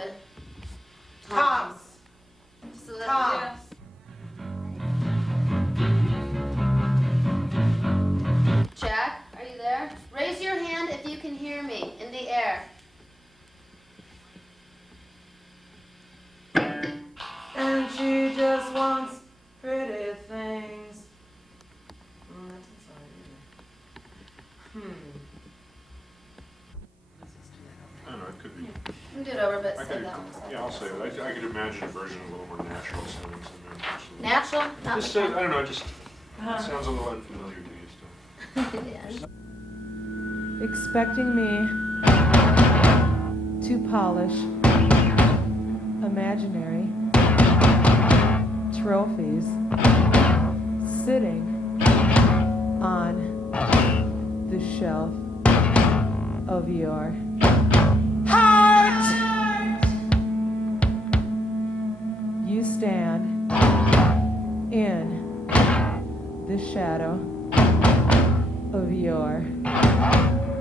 bit. Toms. Just a little. Toms. Jack, are you there? Raise your hand if you can hear me in the air. And she just wants pretty things. That's not either. I don't know, it could be. We can do it over, but I say could, that one. yeah, I'll say it. I could imagine a version a little more natural sounding. Natural? Not Just the I don't know, just it sounds a little unfamiliar to me still. Yes. Expecting me to polish imaginary trophies sitting on the shelf of your heart. You stand in the shadow of your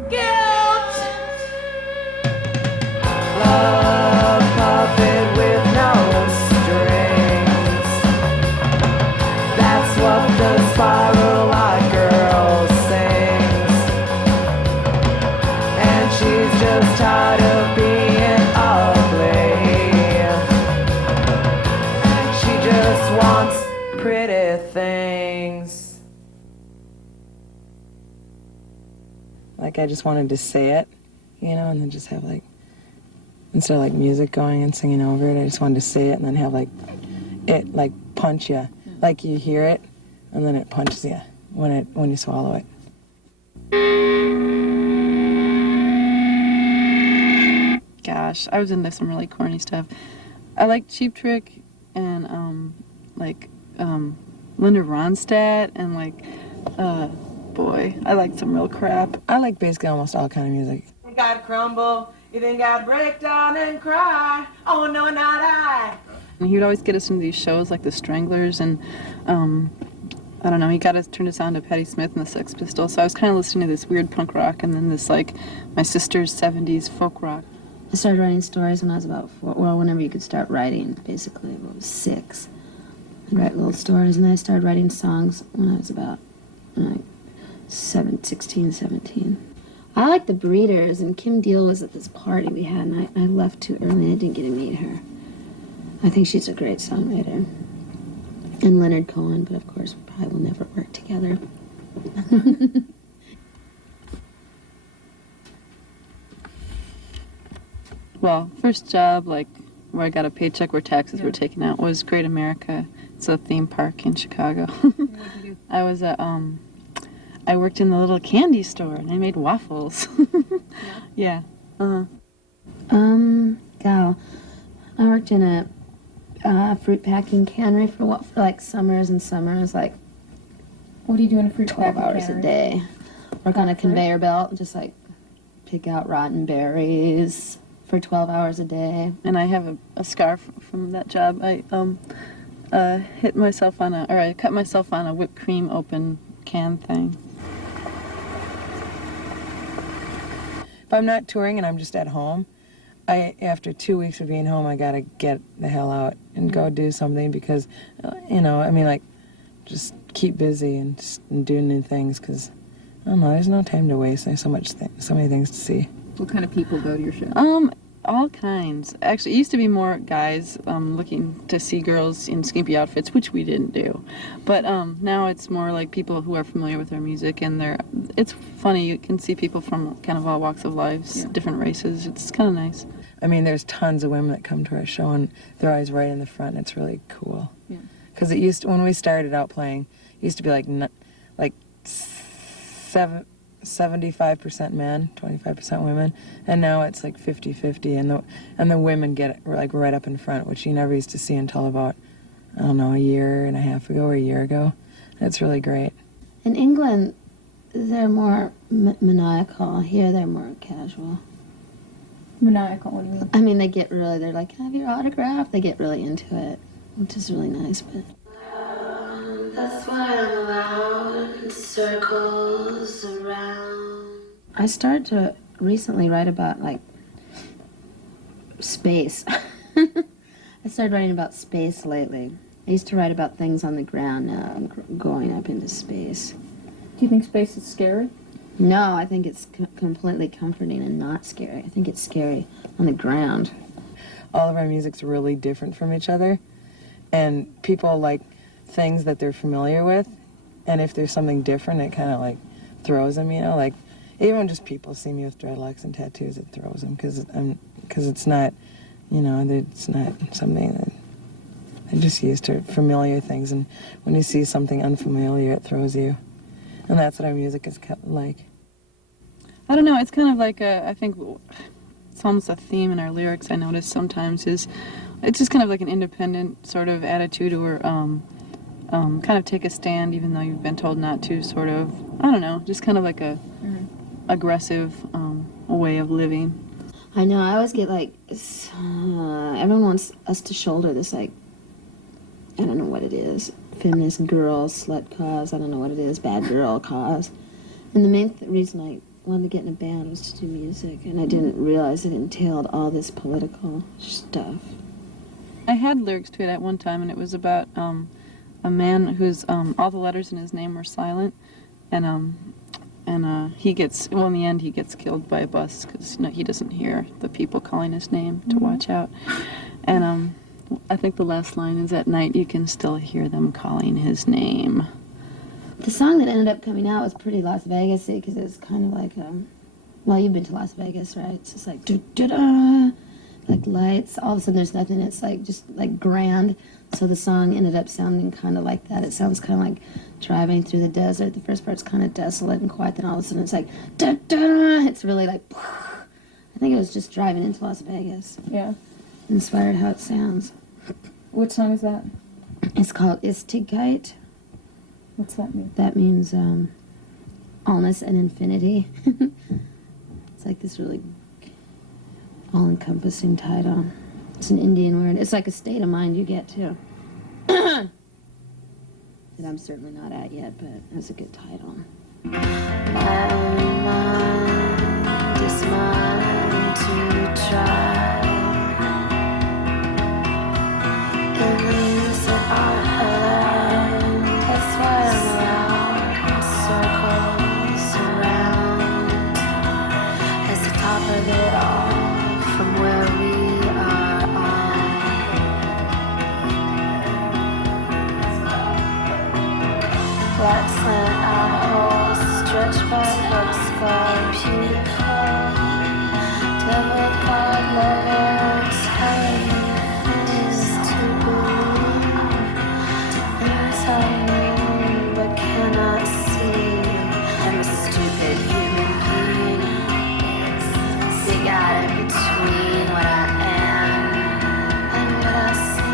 guilt. Love puppet with no strings. That's what the spiral-eyed girl sings. And she's just tired of being ugly. She just wants pretty things. Like, I just wanted to say it, you know, and then just have, like, instead of, like, music going and singing over it, I just wanted to say it and then have, like, it, like, punch you. Like, you hear it, and then it punches you when you swallow it. Gosh, I was into some really corny stuff. I like Cheap Trick and, Linda Ronstadt and, boy, I like some real crap. I like basically almost all kind of music. You gotta crumble, you then gotta break down and cry. Oh no, not I. And he would always get us into these shows like the Stranglers and, I don't know, he got us turned us on to Patti Smith and the Sex Pistols. So I was kind of listening to this weird punk rock and then this, like, my sister's 70s folk rock. I started writing stories when I was about 4, well, whenever you could start writing, basically, when I was 6. I'd write little stories, and then I started writing songs when I was about, 16, 17. I like the Breeders, and Kim Deal was at this party we had, and I left too early, and I didn't get to meet her. I think she's a great songwriter. And Leonard Cohen, but of course, we probably will never work together. Well, first job, like, where I got a paycheck where taxes were taken out was Great America. It's a theme park in Chicago. I was I worked in the little candy store, and they made waffles. Yeah. Gal, I worked in a fruit packing cannery for like summers and summers, like What do you do in a fruit 12 packing hours cannery? a day. Work on a conveyor belt, just like pick out rotten berries for 12 hours a day. And I have a scar from that job. I hit myself on I cut myself on a whipped cream open can thing. If I'm not touring and I'm just at home, after 2 weeks of being home, I gotta get the hell out and go do something because, just keep busy and do new things because, I don't know, there's no time to waste. There's so many things to see. What kind of people go to your show? All kinds. Actually, it used to be more guys looking to see girls in skimpy outfits, which we didn't do. But now it's more like people who are familiar with our music, and it's funny. You can see people from kind of all walks of life, different races. It's kind of nice. I mean, there's tons of women that come to our show, and they're always right in the front, and it's really cool. Yeah. Because when we started out playing, it used to be like 75% men, 25% women, and now it's like 50-50, and the women get like right up in front, which you never used to see until about, I don't know, a year and a half ago or a year ago. It's really great. In England, they're more maniacal. Here, they're more casual. Maniacal, what do you mean? I mean, they're like, can I have your autograph? They get really into it, which is really nice, but... that's why I'm allowed circles around. I started to recently write about, like, space. I started writing about space lately. I used to write about things on the ground. Now I'm going up into space. Do you think space is scary? No, I think it's completely comforting and not scary. I think it's scary on the ground. All of our music's really different from each other, and people like things that they're familiar with, and if there's something different, it kind of like throws them, you know, like even when just people see me with dreadlocks and tattoos, it throws them because it's not, you know, it's not something that I'm just used to familiar things, and when you see something unfamiliar, it throws you, and that's what our music is like. I don't know, it's kind of like I think it's almost a theme in our lyrics I notice sometimes is it's just kind of like an independent sort of attitude or kind of take a stand even though you've been told not to, sort of, I don't know, just kind of like a aggressive way of living. I know, I always get like, everyone wants us to shoulder this, like, I don't know what it is, feminist girl, slut cause, I don't know what it is, bad girl cause. And the main reason I wanted to get in a band was to do music, and I didn't realize it entailed all this political stuff. I had lyrics to it at one time, and it was about a man whose all the letters in his name were silent, and he gets, well, in the end he gets killed by a bus because he doesn't hear the people calling his name to watch out. And I think the last line is, at night you can still hear them calling his name. The song that ended up coming out was pretty Las Vegas-y because it's kind of like, well, you've been to Las Vegas, right? It's just like, da-da-da, like lights. All of a sudden there's nothing. It's like just like grand. So the song ended up sounding kind of like that. It sounds kind of like driving through the desert. The first part's kind of desolate and quiet. Then all of a sudden it's like, da-da. It's really like, I think it was just driving into Las Vegas. Yeah. Inspired how it sounds. What song is that? It's called Istigkeit. What's that mean? That means allness and infinity. It's like this really all-encompassing title. It's an Indian word. It's like a state of mind you get too. That I'm certainly not at yet, but it's a good title. My mind is mine to try. It means that I learn. That's why I'm around in circles around. As the top of it all, from where we are on. Let's let our whole stretch by looks go beautiful. Devil God lovers, telling me things to believe. Things I know but cannot see. I'm a stupid human being. Big out in between what I am and what I seem.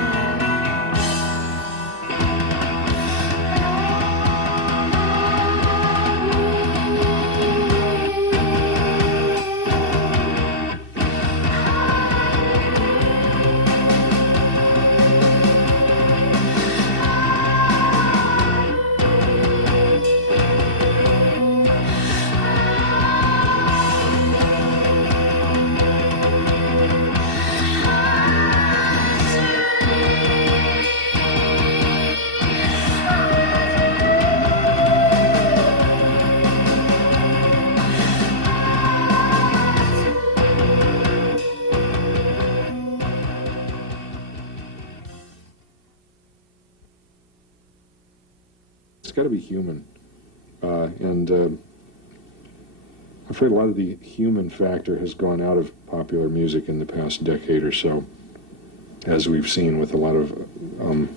It's got to be human. I'm afraid a lot of the human factor has gone out of popular music in the past decade or so, as we've seen with a lot of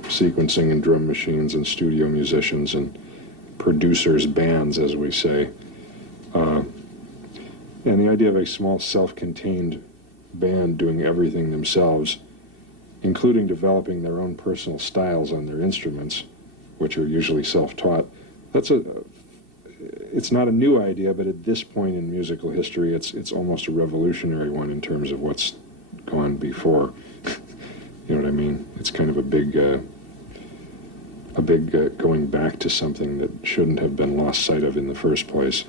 sequencing and drum machines and studio musicians and producers, bands, as we say. And the idea of a small self-contained band doing everything themselves, including developing their own personal styles on their instruments, which are usually self-taught, it's not a new idea, but at this point in musical history, it's almost a revolutionary one in terms of what's gone before. You know what I mean? It's kind of a big going back to something that shouldn't have been lost sight of in the first place.